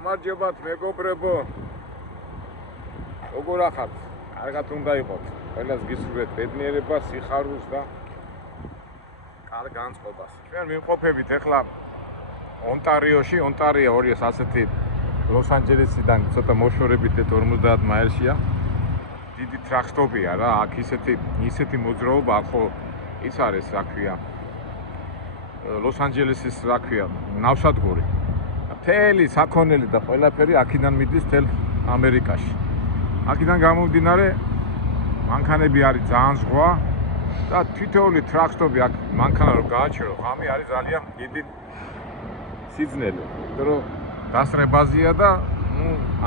გამარჯობათ მეგობრებო. როგორ ახართ? კარგად უნდა იყოთ. ყველას გისურვებთ ბედნიერება, სიხარულს და კარგ განწყობას. ჩვენ ვიმყოფებით ახლა ონტარიოში, ონტარიო 200 ასეთი ლოს-ანჯელესიდან ცოტა მოშორებით 50 მაილშია. დიდი ტრაქსტოპია რა, აქ ისეთი მოძრაობა, ახო ის არის, რა ქვია. ლოს-ანჯელესის რა ქვია, ნავსადგური. მთელი საქონელი და ყველაფერი აქედან მიდის თელ ამერიკაში. აქედან გამომდინარე მანქანები არის ძალიან ზღვა და თითოეული ტრაქსტოპი აქ მანქანა რო გააჩერო, ღამე არის ძალიან დიდი სიძნელე. იმიტომ რომ დასწრებაზია და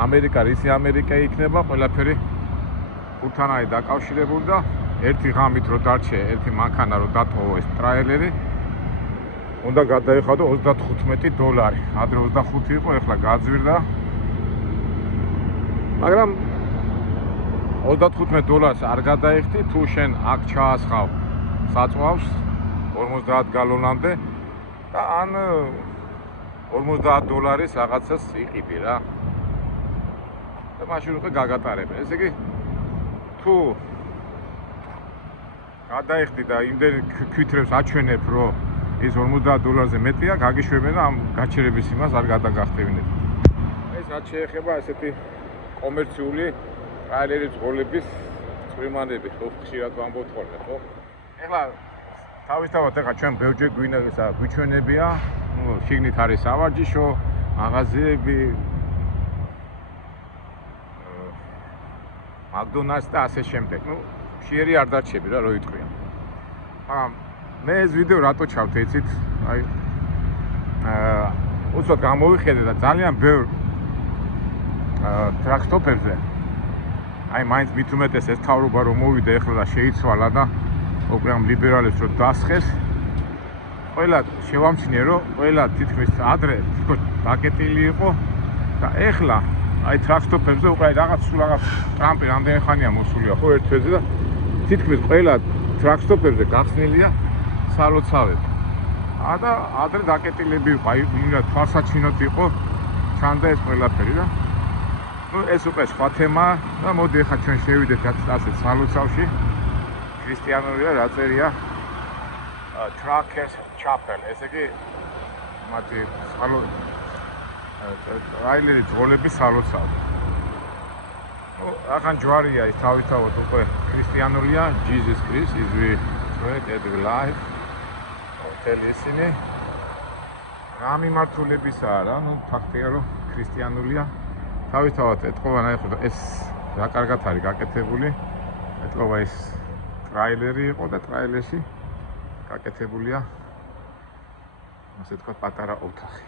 ამერიკა რისი ამერიკა იქნება, ყველაფერი ურთანაა დაკავშირებული და ერთი ღამით რო დარჩე, ერთი მანქანა რო დატოვო ეს ტრაილერი უნდა გადაიხადო $35. ადრე 25 იყო, ეხლა გაძვირდა. მაგრამ $35 არ გადაიხდი თუ შენ აქ ჩაასხავ საწვავს 50 გალონამდე და ან $50 რაღაცას იყიდი რა. და მაშინ უკვე გაგატარებენ. ესე იგი თუ გადაიხდი და იმდენ ქვითრებს აჩვენებ რომ ის $50-ზე მეტია, გაგიშვებენ და ამ გაჩერების იმას არ გადაგახტევინებ. ეს რაც შეეხება ესეთი კომერციული ტრაილერის ძღოლების წვიმანები, ხო ხშირად ვამბობთ ხოლმე, ხო? ეხლა თავისთავად ეხლა ჩვენ ბევრჯერ გვიჩვენებია, შიგნით არის სავარჯიშო, მაღაზიები, მაკდონალდს და ასე შემდეგ. ხშირი არ დარჩები რა, რო იტყვია. მაგრამ მე ეს ვიდეო რატო ჩავთე, იცით? აი უცბად გამოვიხედე და ძალიან ბევრ ტრაქსტოპებზე აი მაინც მით უმეტეს ეს თავრობა რომ მოვიდა ეხლა და შეიცვალა და უკვე ამ ლიბერალებს რო დასხეს, ყველა შევამჩნიე რომ ყველა თითქმის ადრე თვითონ დაკეტილი იყო და ეხლა აი ტრაქსტოპებზე უკვე რაღაც ტრამპი რამდენი ხანია მოსულია ხო ერთ თვეზე და თითქმის ყველა ტრაქსტოპებზე გახსნილია სალოცავები. და ადრე დაკეტილები იყო, აი თვალსაჩინოდ იყო ჩანდა ეს ყველაფერი და ეს უკვე სხვა თემაა და მოდი ახლა ჩვენ შევიდეთ ასეთ სალოცავში. ქრისტიანულია, რა წერია Truckers Chapel. ესე იგი მათი ტრაილერის ძღოლების სალოცავი. ახან ჯვარია ის თავისთავად უკვე ქრისტიანულია, Jesus Christ is bread of life. მთელი ისინი გამიმართულებისაა რა, ფაქტია რომ ქრისტიანულია. თავისთავად ეთყობა ნახე ეს რა კარგად არის გაკეთებული. ეთყობა ეს ტრაილერი იყო და ტრაილერში გაკეთებულია ასე თქვა პატარა ოთახი.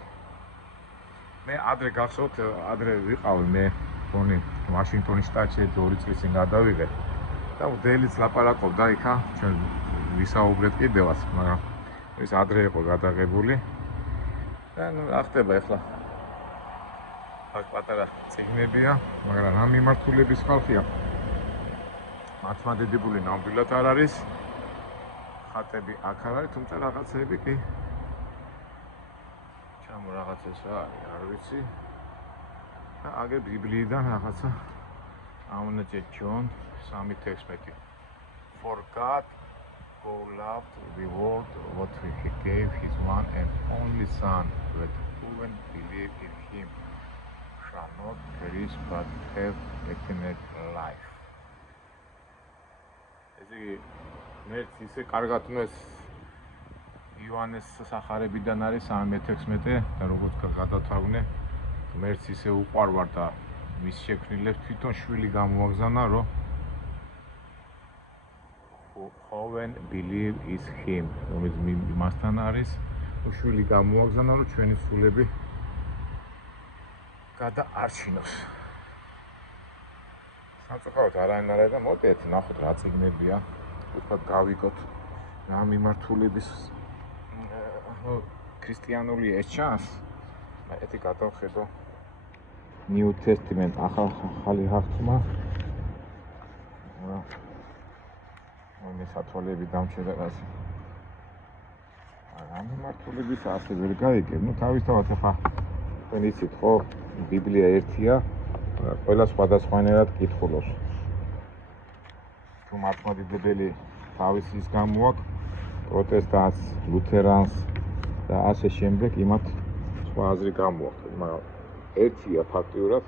მე ადრე გახსოვთ, ადრე ვიყავი მე თონი ვაშინგტონის შტატში 2 წლის წინ გადავიღე და უდელიც ლაპარაკობდა იქა ჩვენ ვისაუბრეთ კიდევაც, მაგრამ ეს ადრე იყო გადაღებული და რა ხდება ახლა აქ პატარა წიგნებია, მაგრამ რა მიმართულების ხალხია მართლმადიდებელი ნამდვილად არ არის, ხატები აქ არ არის, თუმცა რაღაცები კი ჩამო რაღაცას რა არის, არ ვიცი და აგერ ბიბლიიდან რაღაცა ამონაჭე ჯონ 3:16 For God who loved the world what he gave his one and only son that whoever believe in him shall not perish but have eternal life. ესე მეც ისე კარგად ნუეს იოანეს სახარებიდან არის 3:16 და როგორც გადავთვალე მეც ისე უყვარვარ და მის შექმნილებს თვითონ შვილი გამოაგზავნა რომ Hoven believe is him. რომელიც მასთან არის, შვილი გამოაგზავნა რომ ჩვენი სულები გადაარჩინოს. სამწუხაროდ არანაირად და მოდით ნახოთ რა წიგნებია. უბრალოდ გავიგოთ რა მიმართულების ქრისტიანული ეს ჩანს. ეთი გადავხედო New Testament ახალი აღთქმა. მე სათვალეები დამჭერდა ასე. რა მიმართულების ასე ვერ გაიგებ. თავისთავად ახლა თქვენ იცით ხო ბიბლია ერთია, ყველა სხვადასხვანაირად კითხულობს. თუ მართლმადიდებელი თავის ის გამოაქვს, პროტესტანტს, ლუთერანს და ასე შემდეგ, იმათ სხვა აზრი გამოაქვს, მაგრამ ერთია ფაქტიურად.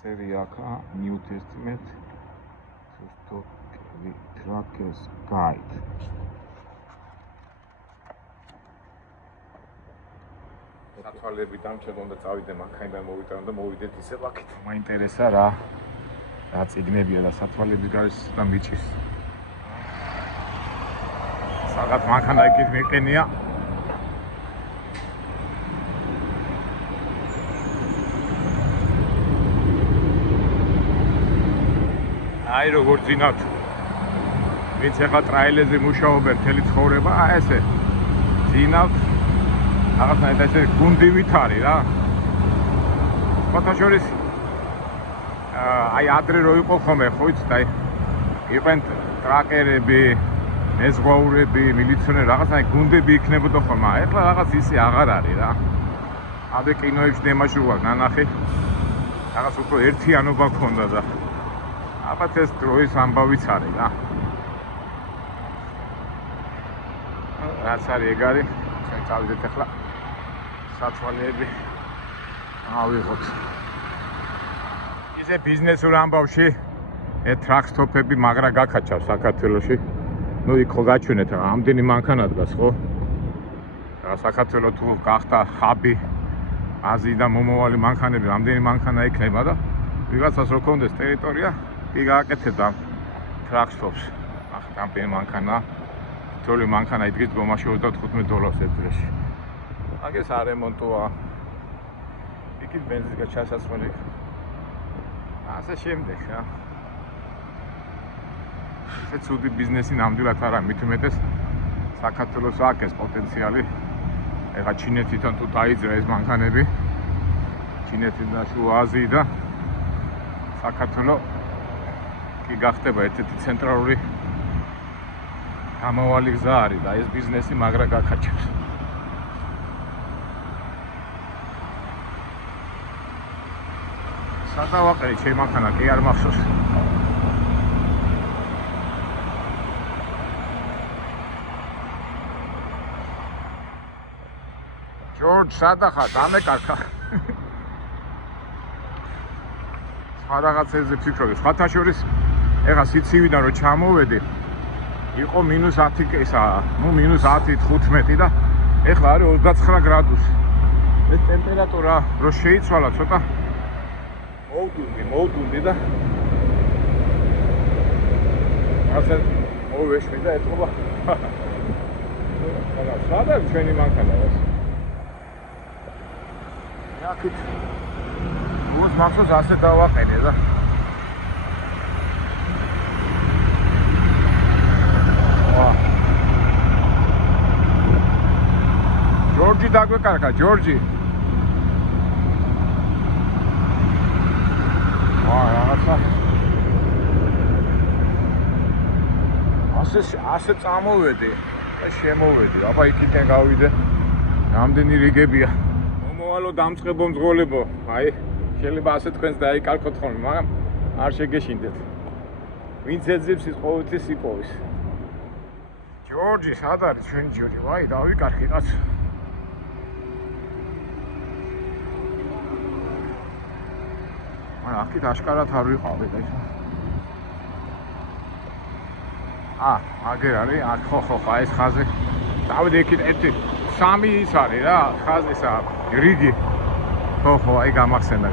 წერია აქ New Testament to the Tracker's Guide. სათვალები დამჩერდომ და წავიდე მანქანიდან მოვიტანო და მოვიდეთ ისე ვაკეთ. მაინტერესა რა წიგნებია და სათვალების გარშ და მიჭის. სადღაც მანქანა იქით მიყენია. აი როგორ ძინავთ. ვინც ახლა ტრაილერზე მუშაობენ მთელი ცხოვრება, ესე ძინავთ. რაღაცნაირად ესე გუნდივით არის რა. ფოტოშორის აი ადრე რო იყო ხოლმე, ხო იცით, აი იყვენ ტრაკერები, მეზღვაურები, მილიციონერი, რაღაცნაირად გუნდები იქნებოდა ხოლმე. ახლა რაღაც ისე აღარ არის რა. აბე კინოებში დემაშურვა ნანახი. რაღაც უფრო ერთიანობა ქონდა და ალბათ ეს დროის ამბავიც არის რა. რაც არის ეგ არის, ჩვენ წავიდეთ ახლა სათვალეები ავიღოთ. ისე ბიზნესურ ამბავში ტრაქსტოპები მაგრა გაქაჩავს საქართველოში. ნუ იქ ხო გაჩვენეთ რა, ამდენი მანქანა დგას ხო? რა საქართველო თუ გახდა ხაბი აზიიდან მომავალი მანქანები, ამდენი მანქანა იქნება და ვიღაცას რო კონდეს ტერიტორია კი გააკეთებდა ტრაქსტოპს. ახლა ამდენი მანქანა, თითოეული მანქანა იდგის დგომაში $35 ერთ დღეში. აგეს არემონტოა. იქით ბენზინი ჩასასვლელი. ასე შემდეგ რა. ესე ცუდი ბიზნესი ნამდვილად არა, მით უმეტეს საქართველოს აქვს ეს პოტენციალი. ეხლა ჩინეთიდან თუ დაიძრა ეს მანქანები, ჩინეთიდან და შუა აზიიდან საქართველო კი გახდება ერთ-ერთი ცენტრალური გამავალი გზა არის და ეს ბიზნესი მაგრა გაქაჩებს. სადავაყრე ჩემი მანქანა კი არ მახსოვს. ჯორჯ, სადა ხარ? დამეკარქა. სხვა რაღაცებზე ფიქრობდი. სხვათა შორის ეხლა სიცივიდან რო ჩამოვედი, იყო -10-ისა, ნუ -10-15 და ეხლა არის 29 გრადუსი. ეს ტემპერატურა რო შეიცვალა ცოტა მოვდუნდი და ასე მოვეშვი და ეთქობა. რა სადა ჩვენი მანქანა ეს? აქეთ უს მახსოვს ასე დავაყენე და ჯორჯი დაგვეკარგა, ჯორჯი. რაღაცა ასე წამოვედი და შემოვედი. აბა იქიდან გავიდე. რამდენი რიგებია. მომავალო დამწყებო მძღოლებო. აი, შეიძლება ასე თქვენს დაიკარგოთ ხოლმე, მაგრამ არ შეგეშინდეთ. ვინც ეძებს ის ყოველთვის იპოვის. ჯორჯი, სად არის ჩვენი ჯორჯი? ვაი, დავიკარგე კაცო. აქეთ აშკარად არ ვიყავდი და ის. აგერ არის, აქ ხო, ეს ხაზი. დავიდე იქით ერთი 3 ის არის რა, ხაზისა, რიგი. ხო, აი გამახსენდა.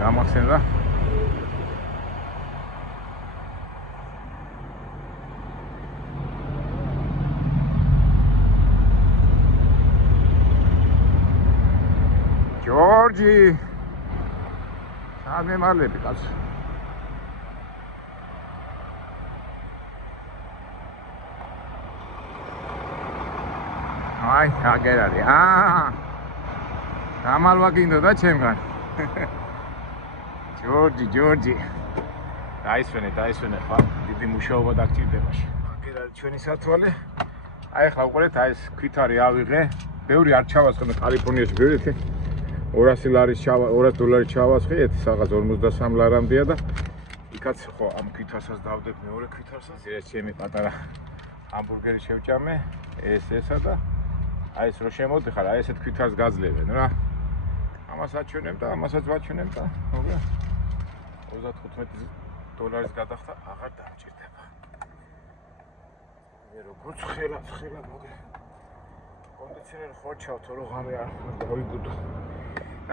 ჯორჯი მემალები კაცო. აი, აგერ არის. გამალვა გინდოდა ჩემგან. ჯორჯი. დაისვენე ხა, დიდი მუშაობა დაგჭირდებაში. აგერ არის ჩვენი სათვალე. აი, ხა უყურეთ, აი ეს ქვითარი ავიღე. ბევრი არ ჩავასხე კალიფორნიაში ბევრი 200 ლარის $200 ჩავასხე, ეს რაღაც 53 ლარამდეა და იქაც ხო ამ ქვითასაც დავდებ მეორე ქვითასაც. ეს ჩემი პატარა ჰამბურგერი შევჭამე, ესა და აი ეს რო შემოდიხარ, აი ესეთ ქვითას გაძლევენ რა. ამას აჩვენებ და ამასაც ვაჩვენებ და მოგა $35 გადახდა აღარ დამჭირდება. მე როგორც ხელა მოგა კონდიციონერი ხო ჩავთო რომ ღამე არ დავიგუდო.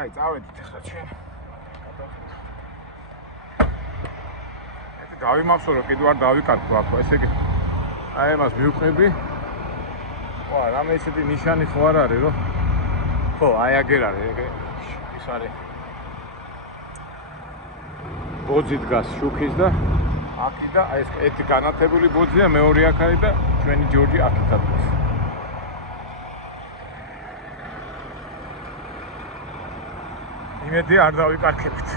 აი წავედით ახლა ჩვენ. ეს დავიმახსოვრო კიდევ არ დავიკარგო ახლა ესე იგი აი მას მივყები. ხო რამე ესეთი ნიშანი ხო არ არის რომ ხო აი აგერ არის ის არის ბოძი დგას შუქის და აქი და აი ეს ერთი განათებული ბოძია მეორე აქ არის და ჩვენი ჯორჯი აქ დგას. იმედი არ დავიკარგებთ.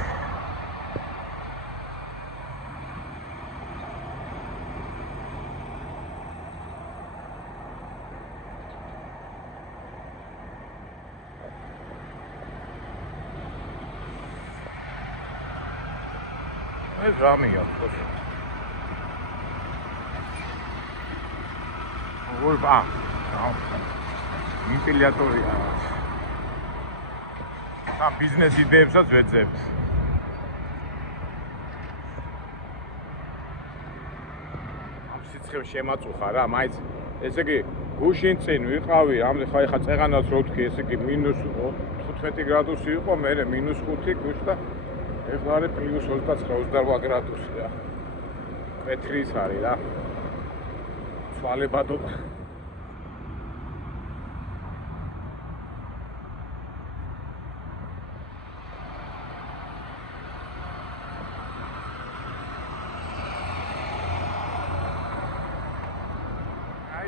ეს რამეა ხო? ვოლბა. ვენტილატორია. ამ ბიზნეს იდეებსაც ვეძებთ. ამ სიცხემ შემაწუხა რა, მაინც ესე იგი გუშინ წინ ვიყავი, ხა ეხა წეღანაც რო ვთქი, ესე იგი -15 გრადუსი იყო, მე -5 გუშ და ეხლა არის +29-28 გრადუსი რა. პეტრის არის რა. ცვალებადო.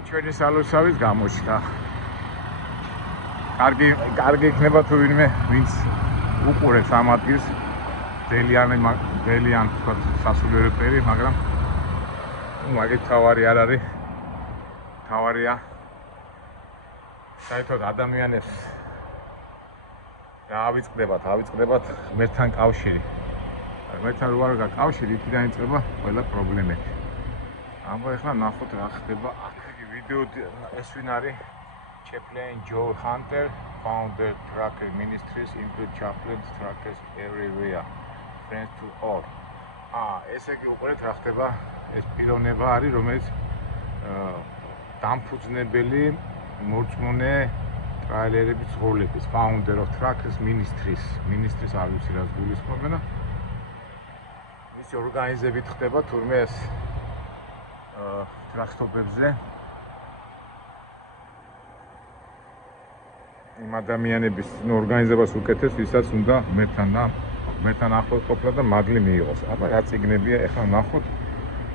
ჩვენი სალუსავის გამოჩნდა. კარგი იქნება თუ ვინმე ვინც უყურებს ამ ადგილს ძალიან თქვა სასულიერო პერი, მაგრამ მაგით თავარი არ არის. თავარია საერთოდ ადამიანებს ავიწყდებათ ღმერთთან კავშირი. ღმერთთან რო არ გაქვს კავშირი, იქიდან იწყება ყველა პრობლემები. აბა ეხლა ნახოთ რა ხდება აქ. Video ეს ვინ არის? Chaplain Joe Hunter, founder Tracker Ministries, include chaplains, trackers everywhere. Friends to all. ესე იგი უყურეთ რა ხდება. ეს პიროვნება არის, რომელიც დამფუძნებელი მორწმუნე ტრაილერების როლების, founder of Trackers Ministries. Ministries არ ვიცი რას გულისხმობენ. მისი ორგანიზებით ხდება თურმე ეს ტრაქტორებზე. იმ ადამიანების ორგანიზებას უკეთეს, ვისაც უნდა ღმერთთან ახლოს ყოფნა და მადლი მიიღოს. აბა რა წიგნებია, ეხლა ნახოთ,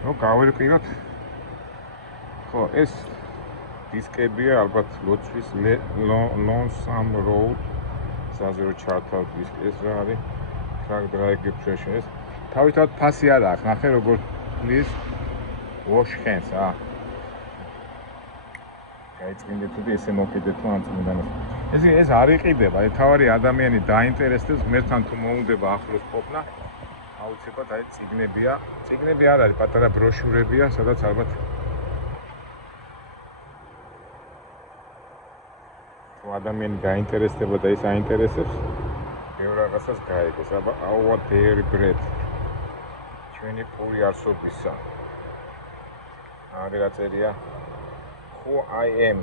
რომ გავერკვიოთ. ხო, ეს დისკებია, ალბათ ლოცვის Lonesome Road, საზერო ჩართავ დისკი, ეს რა არის? Track Drive Depression. ეს თავისთავად ფასი არ აქვს, ნახე როგორ please wash hands, გაიწმინდეთ თუ ესე მოკიდეთ თუ ამწმინდანოს. ეს არ იყიდება, თავარი ადამიანი დაინტერესდეს ღმერთთან თუ მოუნდება ახლოს ყოფნა, აუცილებლად აი წიგნები არ არის, პატარა ბროშურებია, სადაც ალბათ თუ ადამიანი გაინტერესდება და ის აინტერესებს, ბევრ რაღაცას გაიგოს. აბა our daily bread. ჩვენი პური არსობისა. აგერა წერია Who I am.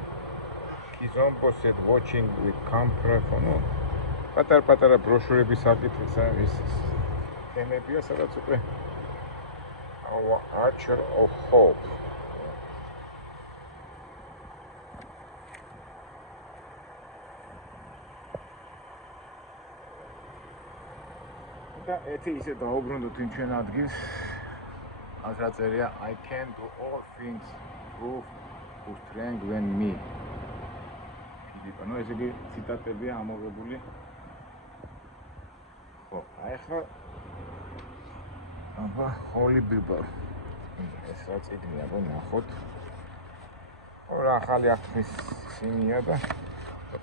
Kizombo said watching with camera phone. პატარ ბროშურების საკითხიც არის. თემებია, სადაც უკვე Our Archer of Hope. და ეთი ისე დაუბრუნდოთ იმ ჩვენ ადგილს. აღრა წერია I can do all things through who strengthens me. ესე იგი ციტატებია ამოღებული. ხო, აი ახლა აბა Holy Bible. ეს რა წიგნია, ნახოთ. ხო, რა ახალი აღთქმის სიმია და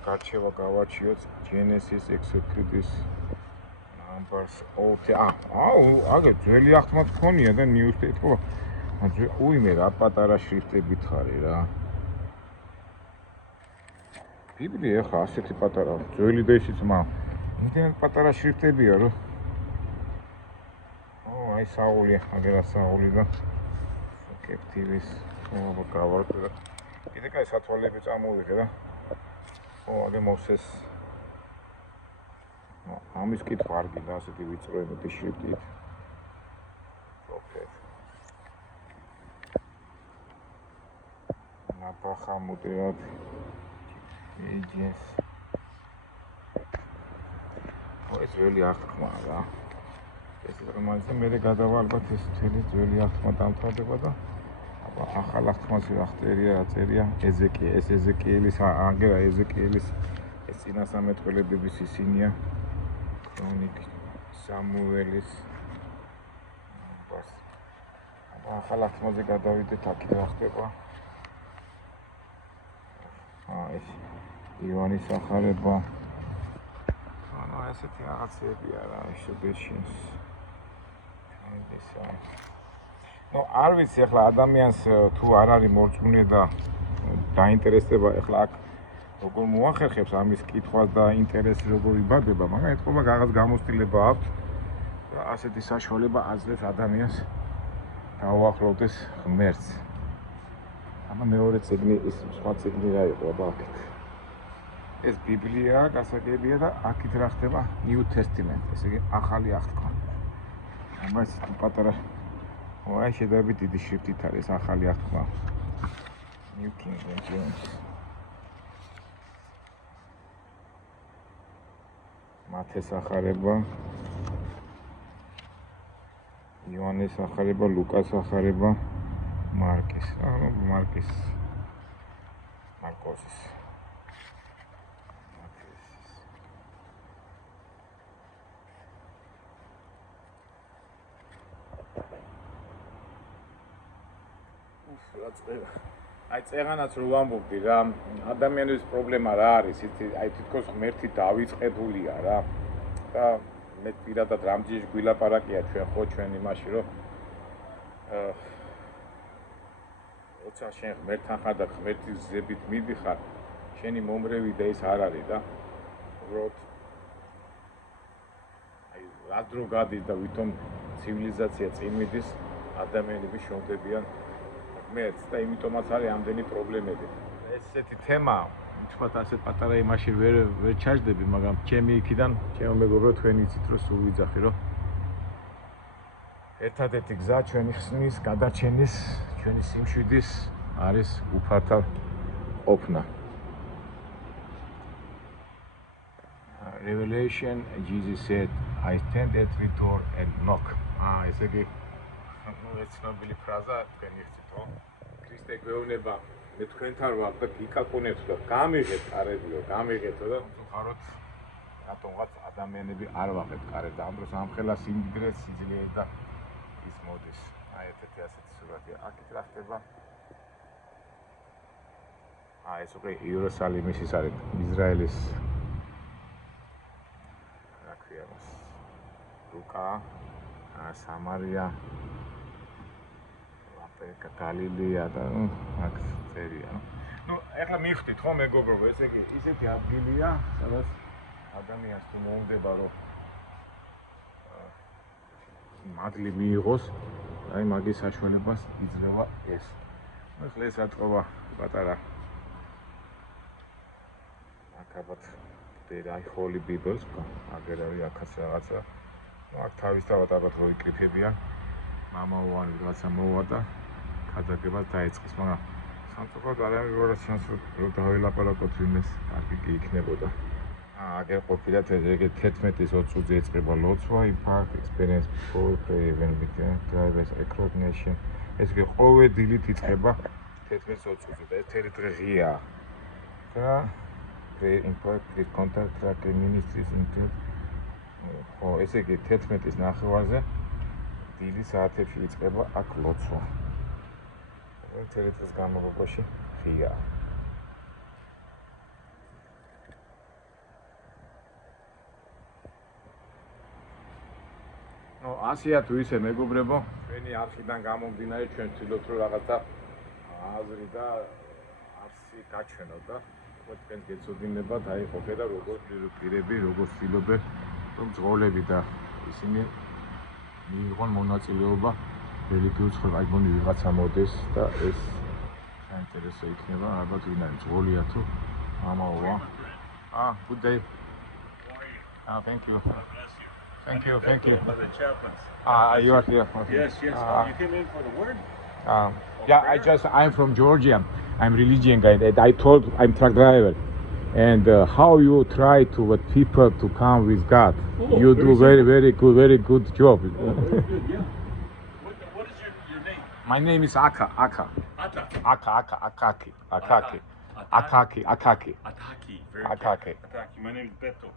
გარჩევა გავარჩიოთ Genesis Executive numbers აგე ძველი ახთმა თქონია და new state ხო უიმე რა პატარა შრიფტებით ხარი რა ბიბლია ხა ასეთი პატარა ძველი და ისიც იმდენად პატარა შრიფტებია რომ აი საული აგერა საული და კეპტივის გავარკვე და კიდე კაი სათვალები წამოვიღე რა აგე მოვსეს ამის კითხვა არ გინდა ასეთი ვიწროებითი შრიფტით ნაბახა მუდეად pages ეს ძველი ახთმა რა ეს რომელიც მე გადავა ალბათ ეს ძველი ახთმა დამთავრდება და ახალ ახთმაზე ახტერია წერია ეზეკიელის აგერა ეზეკიელის ეს წინასამეთქველებების ისინია ქრონიკი სამუელის ახალ ახთმაზე გადავიდეთ აქ რა ხდება ეს ივანის ახარება ესეთი რაღაცებია რა შუბეშინს არ ვიცი ახლა ადამიანს თუ არ არის მორწმუნე და დაინტერესდება ახლა აქ როგორ მოახერხებს ამის კითხვას და ინტერესი როგორ იბადება მაგრამ ეთქობა რაღაც გამოცდილება აქვს და ასეთი საშუალება აძლევს ადამიანს დაუახლოვდეს ღმერთს აბა მეორე წიგნი ის სხვა წიგნი რა იყო აბა აქეთ ეს ბიბლია გასაგებია და აქეთ რა ხდება New Testament ესე იგი ახალი აღთქმა აბა ეს პატარა აი შედარებით დიდი შრიფტით არის ახალი აღთქმა New King James მათეს ახარება იოანეს ახარება ლუკას ახარება მარკის მარკოსის აი წერანაც რო ვამბობდი რა ადამიანის პრობლემა რა არის აი თითქოს ღმერთი დავიწყებულია რა და მე პირადად რამჯერჯერ გვილაპარაკია ჩვენ იმაში რომ როცა შენ ღმერთთან ხარ და ღმერთის გზებით მიდიხარ შენი მომრევი და ის არ არის და უბრალოდ აი რა დრო გადის და ვითომ ცივილიზაცია წინ მიდის ადამიანები შევდებიან ღმერთს და იმიტომაც არის ამდენი პრობლემები ესეთი თემა თქვათ ასეთ პატარა იმაში ვერ ჩაჯდები მაგრამ ჩემი იქიდან ჩემო მეგობრო თქვენ იცით რომ სულ ვიძახი რომ ერთადერთი გზა ჩვენი ხსნის გადარჩენის ჩვენი სიმშვიდის არის უფართა ყოფნა Revelation Jesus said I stand at the door and knock ესე იგი ეს ცნობილი ფრაზა თქვენ იხსით რომ ქრისტე გვეუბნება მე თქვენთან ვარ და გიკალპონებთ და გამიღეთ კარებიო გამიღეთო და ხაროთ რატომღაც ადამიანები არ ვაღებთ კარებს და ამ დროს ამხელა სიმდიდრე სიძლიერე და ის მოდის აი ესეთი ასეთი სურათია აქეთ რა ხდება ეს უკვე იერუსალიმის ის არის ისრაელის რა ქვია მას ლუკა სამარია გალილეა და აქ წერია. ეხლა მივხვდით ხო მეგობრებო, ესე იგი ისეთი ადგილია, სადაც ადამიანს თუ მოუნდება რომ მადლი მიიღოს, აი მაგის საშუალებას იძლევა ეს. ეხლა ეს ატყობა პატარა აკაბათ დედა Holy Bibles, აგერ არის აქაც რაღაცა. აქ თავისთავად ალბათ რო იკრიფებიან. მამა უარი რაღაცა მოვა და გადაგებას დაიწყეს, მაგრამ სამწუხაროდ არამედ როგორც ჩანს რომ დავილაპარაკოთ ვინმეს კარგი კი იქნებოდა. აგერ ყოფილა ეგ 11-ის 20 წუთზე ეწყება ლოცვა, impact experience before even begin drivers recognition. ეს კი ყოველდღიურად იწყება 11-ის 20 წუთზე და ეს თერი დღე ღია. და impact contact track ministries into ხო, ესე იგი 11-ის ნახევარზე დილის საათებში იწყება აქ ლოცვა. თერი დღის განმავლობაში ღია. ასია თუ ისე მეგობრებო, ჩვენი არხიდან გამომდინარე ჩვენ ვცდილობთ რომ რაღაცა აზრი და არსი გაჩვენოთ და თქვენს გეცოდინებათ, აი ხო ხედა როგორ პირები, როგორ ვცდილობენ რომ ძღოლები და ისინი მიიღონ მონაწილეობა რელიგიურ ცხოვრებაში. აი მონი ვიღაცა მოდეს და ეს საინტერესო იქნება, ალბათ ვინ არის ძღოლია თუ ამაოა. Good day. Thank you. Thank you. By the chaplains. You are here. Okay. Yes. You came in for the word? Yeah, I'm from Georgia. I'm religion guy. And I told I'm truck driver. And how you try to get people to come with God. You do very good job. Very good, yeah. What is your name? My name is Aka. Ata. Akaki. Ataki. Very Ataki. good. Ataki. My name is Beto.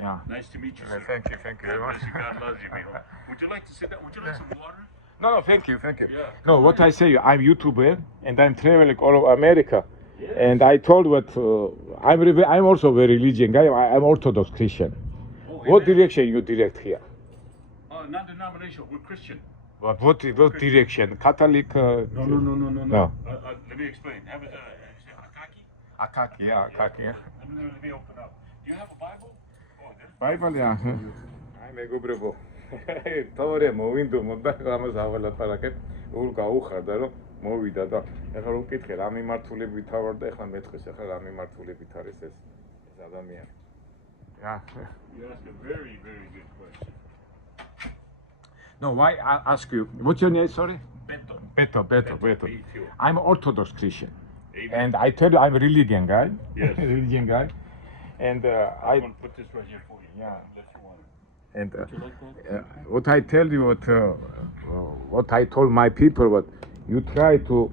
Yeah. Nice to meet you, sir. Thank you very much. God loves you, mijo. Would you like to sit down? Would you like some water? No, thank you. Yeah. No, what I say, I'm YouTuber and I'm traveling all over America. Yes. And I told what I'm also a religion guy. I'm Orthodox Christian. What direction you direct here? Non-denominational. We're Christian. What direction? Catholic? No. No. Let me explain. Akaki. Yeah. Let me open up. Do you have a Bible? Bible, yeah. I'm a good bravo. Tore movindo moda ამას ავალაპარაკებ ულ გაუხარდა რომ მოვიდა და ეხლა რომ ვკითხე რა მიმართულებით თავარ და ეხლა მეთხეს ეხლა რა მიმართულებით არის ეს ადამიანი. Yeah. You ask a very good question. No, why I ask you? What's your name? Sorry. Beto. I'm Orthodox Christian. Amen. And I tell you I'm a religion guy. Yes. Religion guy. And I'm going to put this right here for you. Yeah. Unless you want it. And Would you like that? what I tell you, what I told my people, what you try to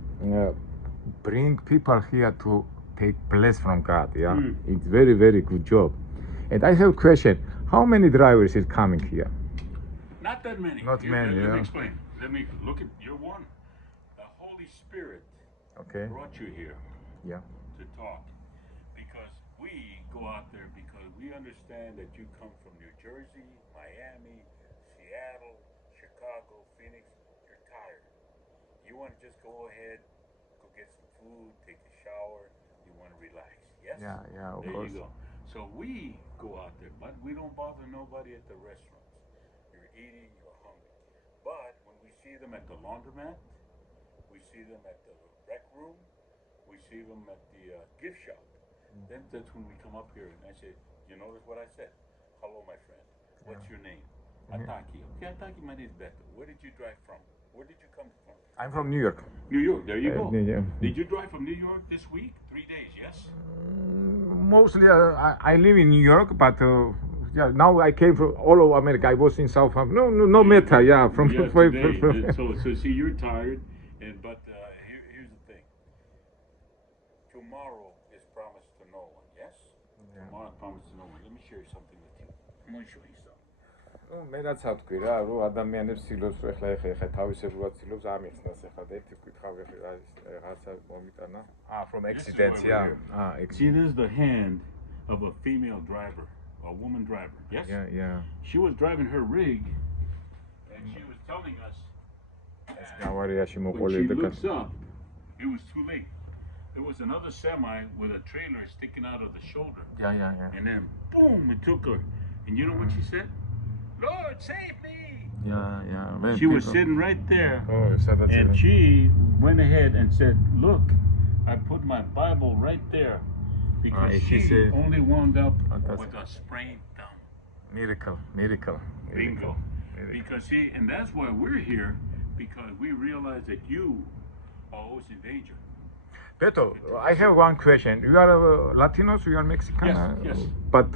bring people here to take place from God. Yeah, It's very good job. And I have a question: how many drivers is coming here? Not that many. Not many. Let Yeah. me explain. Let me look at. You're one. The Holy Spirit Okay. brought you here Yeah. to talk because we go out there because we understand that you come from New Jersey, Miami, Seattle, Chicago, Phoenix. You're tired. You want to just go ahead, go get some food, take a shower. You want to relax. Yes. Yeah. Of There course. you go. So we go out there, but we don't bother nobody at the restaurants. You're eating, you're hungry. But when we see them at the laundromat, we see them at the rec room, we see them at the gift shop. Then that's when we come up here and I say, you notice what I said? Hello, my friend. What's your name? Ataki. Okay, Ataki, my name is Beto. Where did you drive from? Where did you come from? I'm from New York. New York. There you go. Yeah. Did you drive from New York this week? 3 days, yes? Mostly, I live in New York, but yeah, now I came from all over America. I was in South Africa. No matter. Yeah, from Yeah, today. So see, you're tired, but here's the thing. Tomorrow is promised to no one. Yes. Yeah. Tomorrow is promised to no one. Let me share something with you. I'm going to show you something. მე რაც ავთქვი რა, რომ ადამიანებს ცდილობს ეხლა თავისებურად ცდილობს ამიხსნას ეხლა და ერთი ვკითხავ ეხლა რაღაცა მომიტანა. From accidents, yeah. See, this is the hand of a female driver, a woman driver. Yes. Yeah. She was driving her rig, and she was telling us. ავარიაში When she მოყოლე და looks up, it was too late. There was another semi with a trailer sticking out of the shoulder. Yeah. And then, boom, it took her. And you know what she said? Lord, save me! Yeah. She was sitting right there. Oh, სადაც And she went ahead and said, look, I put my Bible right there. Because she she said- only wound up Fantastic. with a sprained thumb. miracle. Bingo. Because see, and that's why we're here, because we realize that you are always in danger. Beto, I have one question. You are Latinos, you are Mexican? Yes. But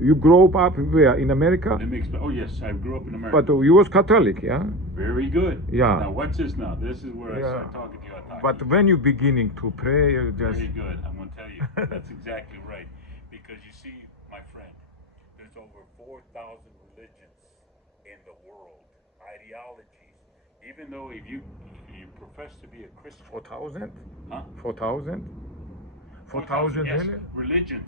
you grew up where, in America? Let me explain. Oh, yes, I grew up in America. But you was Catholic, yeah? Very good. Yeah. Now, watch this now. This is where I Yeah. start talking to you. But when you beginning to pray, you just... Very good. I'm going to tell you. That's exactly right. Because you see, my friend, there's over 4,000 religions in the world, ideologies. Even though if you profess to be a Christian. 4,000? Huh? 4,000? 4,000 yes, really? religions,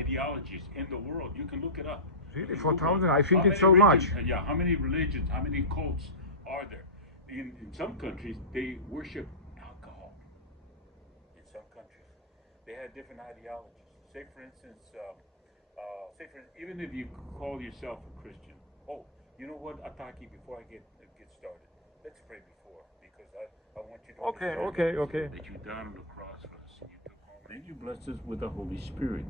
ideologies in the world. You can look it up. Really, 4,000? I think How it's many so much. religions- Yeah, how many religions, how many cults are there? In some countries, they worship alcohol. In some countries, they have different ideologies. Say, for instance, even if you call yourself a Christian. Oh, you know what, Ataki? Before I get started, let's pray before, because I want you to understand that you died on the cross for us, and you took home, and you blessed us with the Holy Spirit,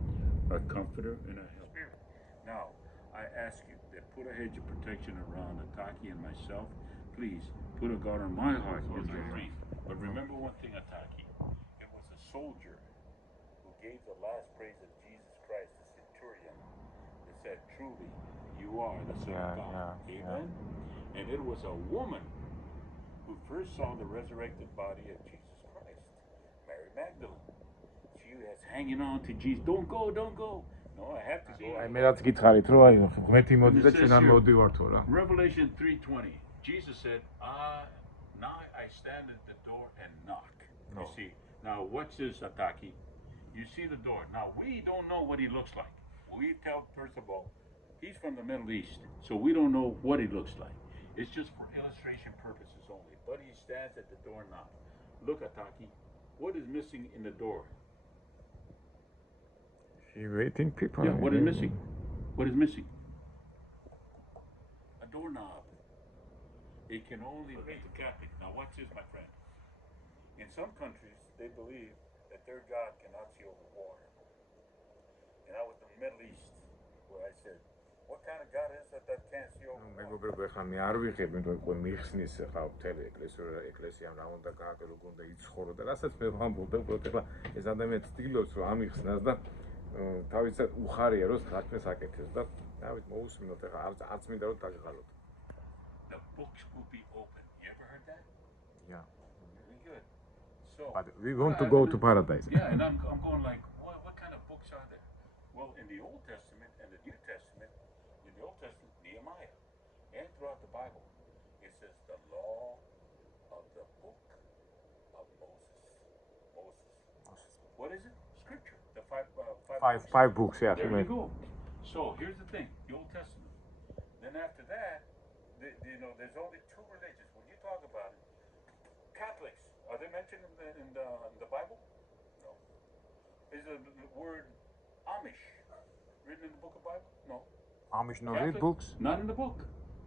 our Comforter and our Helper. Now, I ask you that put a hedge of protection around Ataki and myself. Please put a guard on my heart as I read. But remember one thing, Ataki. It was a soldier who gave the last praise of Jesus Christ, the centurion, that said, "Truly, you are the Son of God." Amen. And it was a woman who first saw the resurrected body of Jesus Christ, Mary Magdalene. She was hanging on to Jesus. Don't go, don't go. No, I have to go. აი მე რაც გითხარით რომ აი ღმერთი მოდი და ჩვენ არ მოვდივართო რა. Revelation 3:20. Jesus said, now I stand at the door and knock. You see. Now what's this, Ataki? You see the door. Now we don't know what he looks like. We tell, first of all, he's from the Middle East, so we don't know what he looks like. It's just for illustration purposes only. But he stands at the door and knocks. Look, Ataki, what is missing in the door? She waiting people. Yeah, what is missing? What is missing? A doorknob. It can only be the Catholic. Now watch this, my friend. In some countries, they believe that their God cannot see over water. And I was in the Middle East, where I said, what kind of God is that can't see over water? მეგობრებო, ხა მე არ ვიღებ, იმიტომ რომ მიხსნის ხა მთელი ეკლესიამ რა უნდა გააკეთო, როგორ უნდა იცხოვრო და რასაც მე ვამბობ, უბრალოდ ხა ეს ადამიანი ცდილობს რომ ამიხსნას და თავისად უხარია რომ საქმეს აკეთებს და დავით მოусმინოთ ხა არც მინდა რომ დაგღალოთ. The books will be open. You ever heard that? Yeah. Very good. So, But we want to go to paradise. Yeah, and I'm going like, what kind of books are there? Well, in the Old Testament and the New Testament, in the Old Testament, Nehemiah, and throughout the Bible, it says the law of the book of Moses. What is it? Scripture. The Five books, yeah. There you go. So here's the thing: the Old Testament. Then after that, there's only two religions. When you talk about it, Catholics, are they mentioned in the Bible? No. Is the word Amish written in the book of Bible? No. Amish no read books? Not in the book.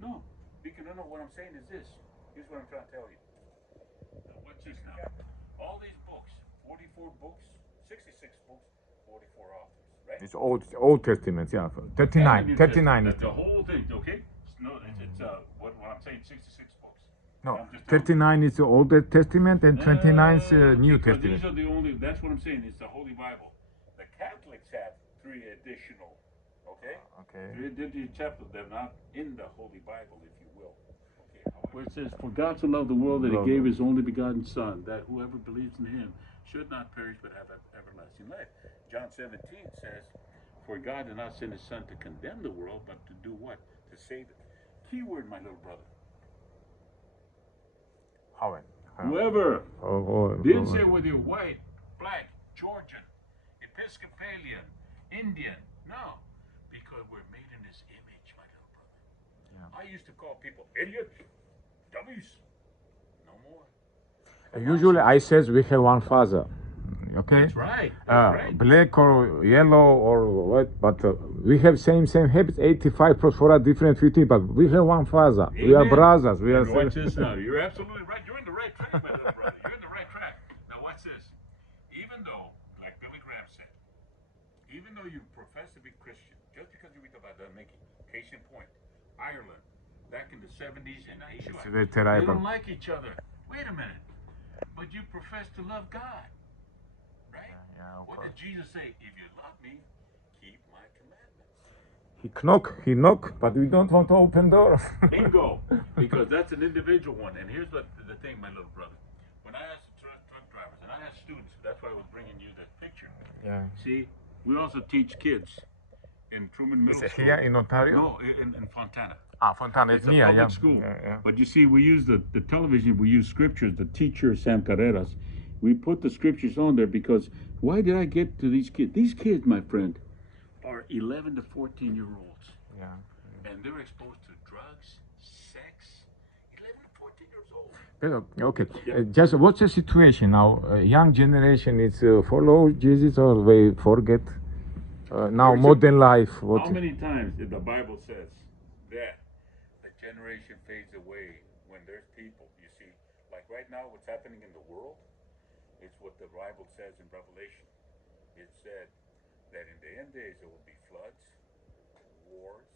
No. Because no, what I'm saying is this. Here's what I'm trying to tell you. Now, watch this now. All these books, 44 books, 66 books, 44 authors, right? It's Old Testament, yeah. 39 is the whole thing, okay? No, it's what I'm saying, 66 books. No, 39 is the Old Testament and 29 is New Testament. These are the only, that's what I'm saying, it's the Holy Bible. The Catholics have 3 additional, okay? Okay. 3 additional chapters, they're not in the Holy Bible, if you will. Okay, where it says, for God so loved the world that he gave his only begotten Son, that whoever believes in him should not perish but have everlasting life. John 17 says, for God did not send his Son to condemn the world, but to do what? To save it. Key word, my little brother. How? Whoever. Didn't say whether you're white, black, Georgian, Episcopalian, Indian. No. Because we're made in his image, my little brother. Yeah. I used to call people idiots, dummies. No more. Usually I says we have one father. Okay? That's right. That's right. Black or yellow or what, but we have same habits. 85% are different 50, but we have one father. Amen. We are brothers. We are. Watch this now. You're absolutely right. You're in the right track, my little brother. You're in the right track. Now watch this. Even though, like Billy Graham said, even though you profess to be Christian, just because you read the Bible doesn't make it. Case in point, Ireland, back in the 70s and 80s, they don't like each other. Wait a minute. But you profess to love God. Right? Yeah, what did Jesus say? If you love me, keep my commandments. He knock, but we don't want to open door. Bingo! Because that's an individual one. And here's what the thing, my little brother. When I asked truck drivers, and I asked students, that's why I was bringing you that picture. Yeah. See, we also teach kids in Truman Middle School. Here in Ontario? No, in Fontana. Fontana, it's near, public school. Yeah. But you see, we use the television, we use scriptures. The teacher, Sam Carreras, we put the scriptures on there because why did I get to these kids? These kids, my friend, are 11 to 14-year-olds. Yeah. And they're exposed to drugs, sex, 11 to 14 years old. Okay. Yeah. Just what's the situation now? Young generation is follow Jesus or they forget? Now Where's modern life. What? How many times did the Bible says that the generation fades away when there's people? You see, like right now, what's happening in the world, it's what the Bible says in Revelation. It said that in the end days there will be floods, wars,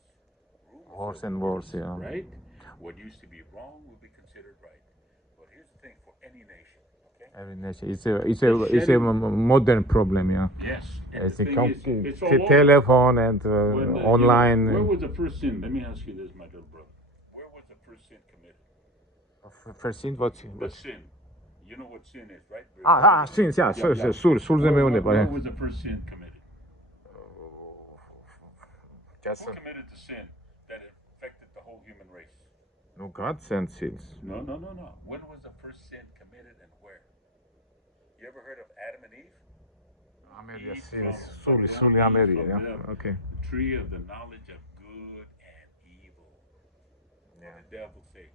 rumors Wars of and wars, yeah. right? What used to be wrong will be considered right. But here's the thing for any nation, okay? Every nation. It's a modern problem, yeah. Yes. And It's the a thing is, it's all over. telephone and When the, online. where was the first sin? Let me ask you this, my little brother. Where was the first sin committed? First thing what? The sin. You know what sin is, right? Sins, yeah. Yeah. Sul Where was the first sin committed? Just Who committed the sin that affected the whole human race? no, God sent sins. No. When was the first sin committed and where? You ever heard of Adam and Eve? Ameria Eat sins. from Sul them, Ameria, eat from yeah. them. Okay. The tree of the knowledge of good and evil. Yeah. The devil say,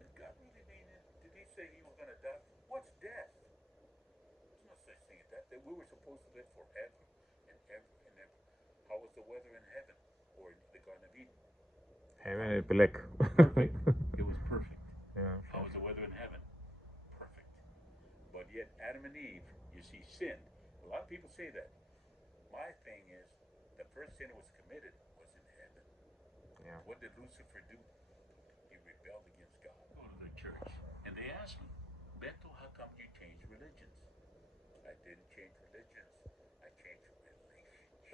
did God really mean it? Did he say he was going to die? What's death? There's no such thing as that. That we were supposed to live forever and ever and ever. How was the weather in heaven or in the Garden of Eden? Heaven is black. Perfect. It was perfect. Yeah. How was the weather in heaven? Perfect. But yet Adam and Eve, you see, sinned. A lot of people say that. My thing is, the first sin that was committed was in heaven. Yeah. What did Lucifer do? He rebelled against God. Go to the church. And they asked me, Beto, how come you changed religions? I didn't change religions. I changed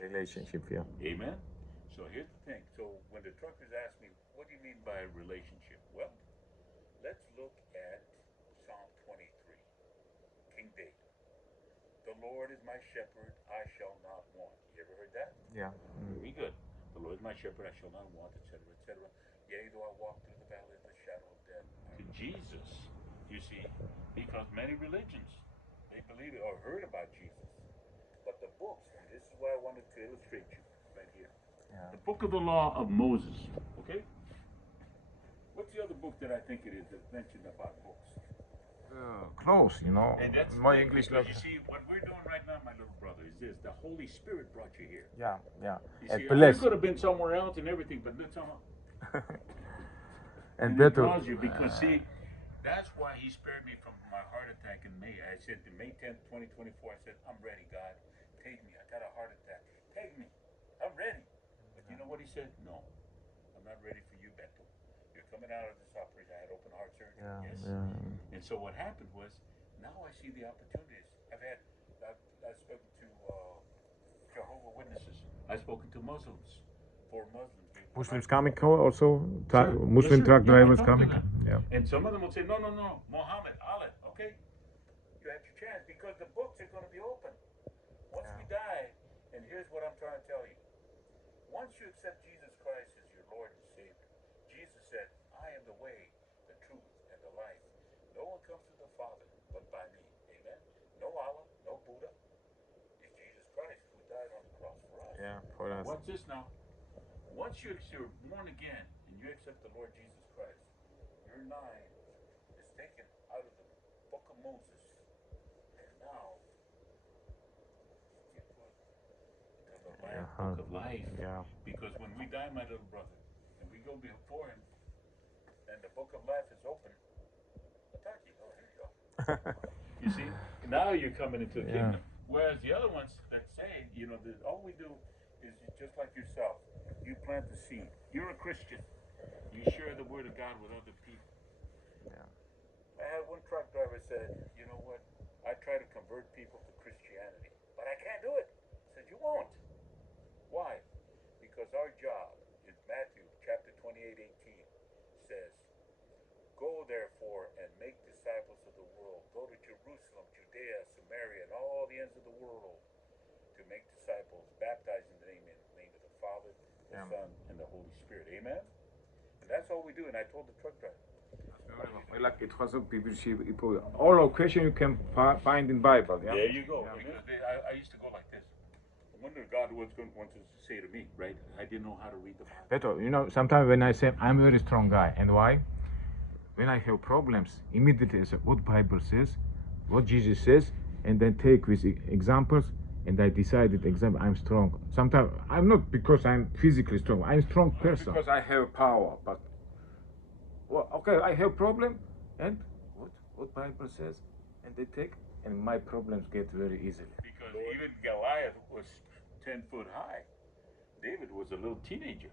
Relationship, yeah. Amen? So here's the thing. So when the truckers ask me, what do you mean by relationship? Well, let's look at Psalm 23. King David. The Lord is my shepherd, I shall not want. You ever heard that? Yeah. Very good. The Lord is my shepherd, I shall not want, etc., etc. Yea, though I walk through the valley of the shadow of death. To Jesus, you see, because many religions, they believe it or heard about Jesus. But the books, and this is what I wanted to illustrate you right here. Yeah. The book of the law of Moses, okay? What's the other book that I think it is that's mentioned about books? Close, you know. And that's My the- English because level. you see, what we're doing right now, my little brother, is this. The Holy Spirit brought you here. Yeah. You And see, you bless. could have been somewhere else and everything, but look somehow. And He better. draws you because see, that's why he spared me from my heart attack in May. I said to May 10th, 2024, I said, I'm ready, God. Take me. I got a heart attack. Take me. I'm ready. But you know what he said? No. I'm not ready for you, Beto. You're coming out of this operation. I had open heart surgery. Yes. Yeah. And so what happened was, now I see the opportunities. I've spoken to Jehovah's Witnesses. I've spoken to Muslims. For Muslims. Muslims coming also. Sure. Muslim Yes, sir. truck Yeah, I drivers talked to coming. them. Yeah. And some of them will say, no, Muhammad, Allah, okay? You have your chance because the books are going to be open. Once we die, and here's what I'm trying to tell you. Once you accept Jesus Christ as your Lord and Savior, Jesus said, I am the way, the truth, and the life. No one comes to the Father but by me. Amen? No Allah, no Buddha. It's Jesus Christ who died on the cross for us. Yeah, for us. What's this now? Once you're born again and you accept the Lord Jesus Christ, your name is taken out of the book of Moses, and now you put into the book of life. Yeah. Because when we die, my little brother, and we go before Him, and the book of life is open. Ataki, oh, here you go. You see, now you're coming into the kingdom. Whereas the other ones that say, all we do is just like yourself. You plant the seed. You're a Christian. You share the word of God with other people. Yeah. I had one truck driver said, you know what? I try to convert people to Christianity, but I can't do it. I said, you won't. Why? Because our job in Matthew chapter 28:18 says, go therefore and make disciples of the world. Go to Jerusalem, Judea, Samaria, and all the ends of the world to make disciples, baptizing the name of the Father, the Son, and the Holy Spirit. Amen? And that's all we do. And I told the truck driver. Like it was a all occasion you can find in Bible. Yeah. There you go. Yeah. Because I used to go like this. wonder God wants to say to me, right? I didn't know how to read the Bible. Beto, you know, sometimes when I say I'm a very strong guy, and why? When I have problems, immediately I say what Bible says, what Jesus says, and then take with examples, and I decided example I'm strong. Sometimes I'm not because I'm physically strong. I'm a strong person. Because I have power, but well, okay, I have problem, and what Bible says, and they take, and my problems get very easily. Because even Goliath was 10 foot high. David was a little teenager.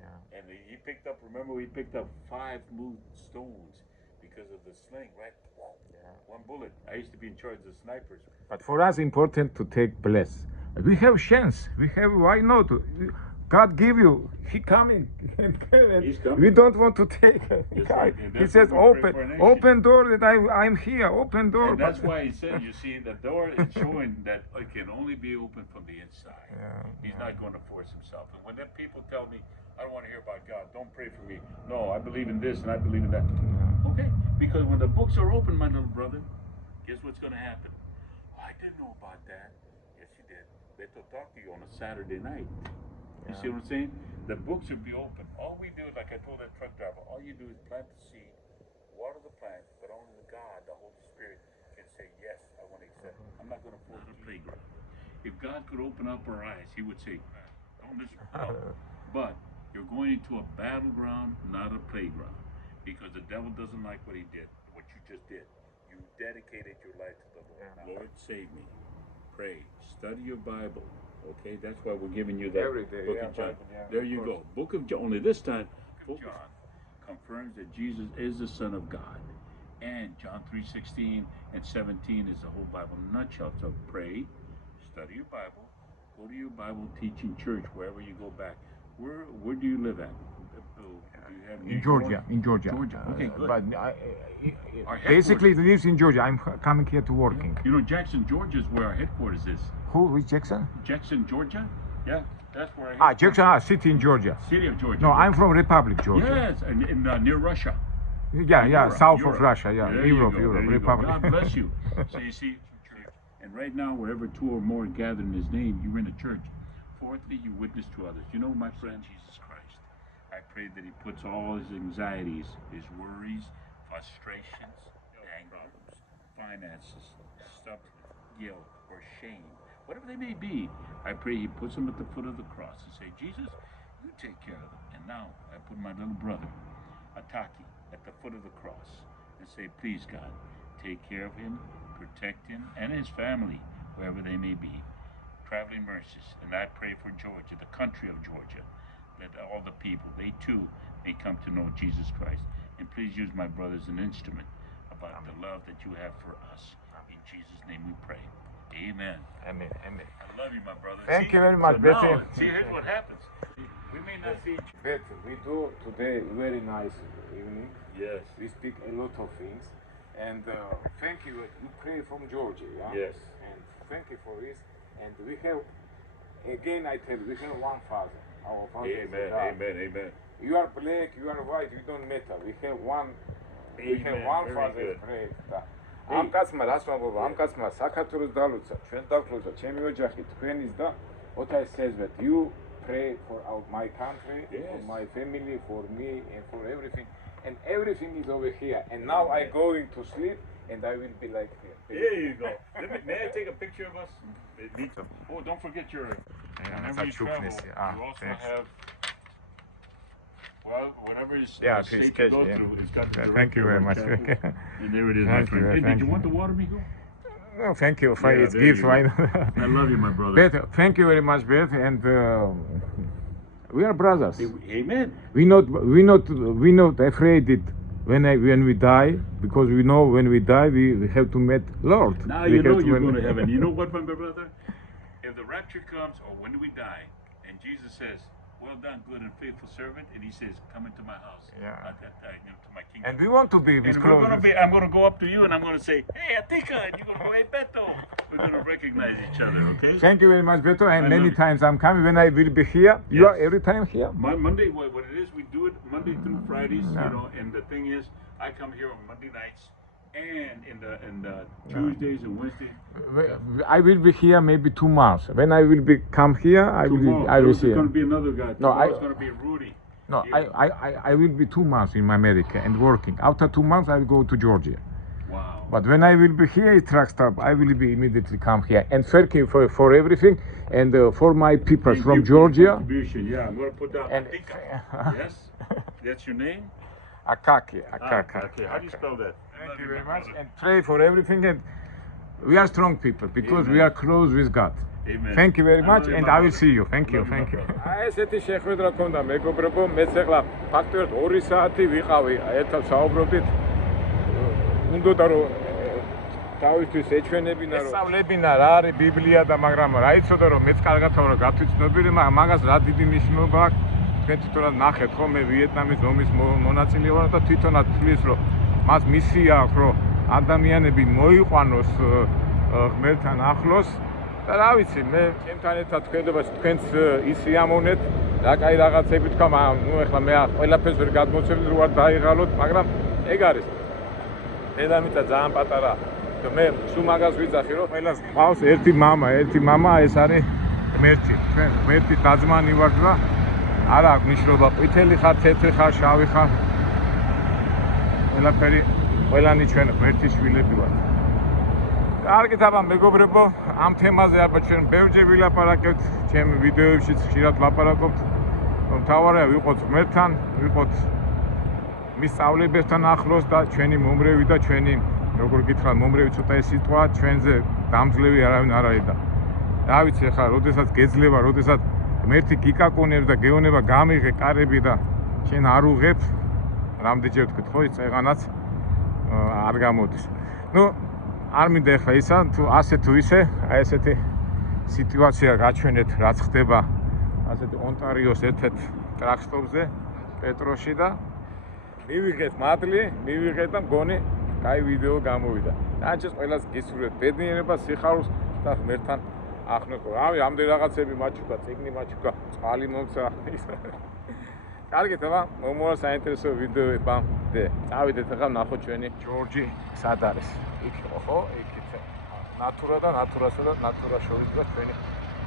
Yeah. And he picked up, remember, he picked up 5 smooth stones because of the sling, right? Yeah. 1 bullet. I used to be in charge of the snipers. But for us, important to take place. We have chance. We have, why not? God give you. He coming. He's coming. We don't want to take. Yes, God, and he that's says, what we pray for a nation. open door that I'm here. Open door. And that's why he said, you see, the door is showing that it can only be open from the inside. Yeah, He's not going to force himself. And when them people tell me, I don't want to hear about God, don't pray for me. No, I believe in this and I believe in that. Okay, because when the books are open, my little brother, guess what's going to happen? Oh, I didn't know about that. Yes, you did. Beto talk to you on a Saturday night. You see what I'm saying? The books should be open. All we do, like I told that truck driver, all you do is plant the seed, water the plant, but only the God, the Holy Spirit, can say, yes, I want to accept it. I'm not going to force the playground. If God could open up our eyes, he would say, don't listen. No. But you're going into a battleground, not a playground. Because the devil doesn't like what he did, what you just did. You dedicated your life to the Lord. Yeah. Lord, save me. Pray. Study your Bible. Okay, that's why we're giving you that Every day, book of John. There you go. Book of John. Only this time, book of John confirms that Jesus is the Son of God. And John 3:16 and 17 is the whole Bible in a nutshell. So pray, study your Bible, go to your Bible teaching church wherever you go back. Where do you live at? Do you have In Georgia. Georgia. Okay, good. But Our basically, headquarters- he lives in Georgia. I'm coming here to working. You know, Jackson, Georgia is where our headquarters is. Who? Which Jackson? Jackson, Georgia? Yeah, that's where our headquarters Jackson, city in Georgia. City of Georgia. No, I'm from Republic, Georgia. Yes, in near Russia. Yeah, Europe, south Europe. of Russia. Yeah, There you Europe, go, there you go. Republic. God bless you. So you see, and right now, wherever 2 or more gather in His name, you're in a church. Fourthly, you witness to others. You know, my friend, Jesus Christ. I pray that He puts all His anxieties, His worries, frustrations, anger, finances, stubbornness, guilt, or shame, whatever they may be. I pray He puts them at the foot of the cross and say, Jesus, you take care of them. And now I put my little brother, Ataki, at the foot of the cross and say, please, God, take care of him, protect him and his family, wherever they may be. Traveling mercies. And I pray for Georgia, the country of Georgia, that all the people, they too may come to know Jesus Christ. And please use my brother as an instrument about the love that you have for us. In Jesus' name we pray. Amen. Amen. Amen. I love you, my brother. Thank you very much, so now, Betty. see, here's what happens. We may not see each But we do today very nice evening. Yes. We speak a lot of things. And thank you. You pray from Georgia, yeah? Yes. And thank you for this. And we have, again I tell you, we have one Father. Our Father is Amen, God. amen, amen. You are black, you are white, you don't matter. We have one. We have Amen, one very Father. good. Pray. ამ კაცმა რას ვამბობ? ამ კაცმა საქართველოს დალოცა, ჩვენ დავკლოცა, ჩემი ოჯახი, თქვენის და what I says that you pray for my country, for Yes. my family, for me, and for everything. And everything is over here. And now I going to sleep, and I will be like here. There you go. May I take a picture of us? Me too. Oh, don't forget your. Whenever you travel, you also thanks. have. Well, whatever is Yeah, state please you catch, go yeah. through, it's got the Yeah, director thank you very of much. chapel. And there it is, my Thank friend. you, Hey, thank did you want the water, Migo? No, thank you for Yeah, its there gift. you go. Right? I love you, my brother. Beth, thank you very much, Beth, and we are brothers. Amen. We not afraid it when we die, because we know when we die we have to meet Lord. Now We you have know to you're meet- going to heaven. You know what, my brother? If the rapture comes, or when we die, and Jesus says, "Well done, good and faithful servant," and He says, "Come into my house, Yeah. to my kingdom." And we want to be And with we're gonna close. be. I'm gonna go up to you and I'm gonna say, "Hey, Atika," and you're gonna go, "Hey, Beto." We're gonna recognize each other, okay? Thank you very much, Beto. And I many love you. times I'm coming when I will be here. You are Yes. every time here. Monday, what it is, we do it Monday through Fridays, Yeah. you know. And the thing is, I come here on Monday nights, and in the Tuesdays and Wednesdays. I will be here maybe 2 months. When I will be come here, I will There's see. going to be another guy. No, Tomorrow's going to be Rudy. No, Yeah. I will be 2 months in America and working. After 2 months, I will go to Georgia. Wow. But when I will be here in truck stop, I will be immediately come here and thank you for everything and for my people Thank from you for your Georgia. contribution. Yeah, I'm going to put down And Atika. Yes? That's your name? Akaki. Okay. How do you spell that? Thank you very much and pray for everything. And we are strong people because we are close with God. Amen. Thank you very I much love you, and my I will brother. see you. Thank you. Love you, Thank my you. brother. აი ესეთი შეხვედრა ქონდა მეგობრებო, მეც ახლა ფაქტობრივად 2 საათი ვიყავი ერთად საუბრობდით. უნდოდა რომ თავისთვის ეჩვენებინა რომ ესწავლებინა რა არის ბიბლია და მაგრამ რა იცოდა რომ მეც კარგად ვარ გათვითცნობილი, მაგრამ მაგას რა დიდი მნიშვნელობა აქვს. თქვენ თვითონაც ნახეთ ხო მე ვიეტნამის ომის მონაწილე ვარ და თვითონაც თulis რომ მას მისია აქვს რომ ადამიანები მოიყვანოს ღმერთთან ახლოს. და რა ვიცი, მე ჩემთან ერთად თქვენდებას თქვენც ისიამოვნეთ, რა კაი რაღაცები თქვა, ნუ ეხლა მე ყველაფერს ვერ გადმოცემდი რომ არ დაიღალოთ, მაგრამ ეგ არის. დედამიწა ძალიან პატარა. და მე სულ მაგას ვიძახი რომ ყველას ყავს ერთი მამა, ეს არის ღმერთი. ჩვენ ღმერთი დაძმანი ვართ და არა აქვს მნიშვნელობა ყვითელი ხარ, თეთრი ხარ, შავი ხარ. ყველაფერი ყველანი ჩვენ ღმერთის შვილები ვართ. კარგით აბა მეგობრებო, ამ თემაზე აბა ჩვენ ბევრჯერ ვილაპარაკებთ, ჩემ ვიდეოებშიც ხშირად ვლაპარაკობთ, რომ თავარია ვიყოთ ღმერთთან, ვიყოთ მის სწავლებასთან ახლოს და ჩვენი მომრევი და ჩვენი, როგორ გითხრათ, მომრევი ცოტა ეს სიტყვა, ჩვენზე დამძლევი არავინ არ არის და რა ვიცი ხა, როდესაც გეძლება, როდესაც ღმერთი გიკაკუნებს და გეუბნება გამიღე კარები და შენ არ უღებ, რამდენჯერ ვთქვით ხო, ის წეღანაც არ გამოდის. ნუ არ მინდა ახლა ისა, თუ ასე თუ ისე, აი ესეთი სიტუაცია გაჩვენეთ, რაც ხდება ასეთი ონტარიოს ერთ-ერთ ტრაქსტოპზე, პეტროში და მივიღეთ მადლი, მივიღეთ და მგონი კაი ვიდეო გამოვიდა. დაანჩეს ყველას გისურვებთ ბედნიერებას, სიხარულს და ღმერთთან ახნოკო. რავი, ამდენ რაღაცები მაჩუკა, წიგნი მაჩუკა, წყალი მომცა. კარგით, აბა, მომავალ საინტერესო ვიდეოებამდე. წავიდეთ ახლა ნახოთ ჩვენი ჯორჯი სად არის. იქ იყო ხო? იქით ნატურა და ნატურასა და ნატურას შორის და ჩვენი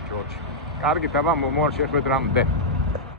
ჯორჯი. კარგით, აბა, მომავალ შეხვედრამდე.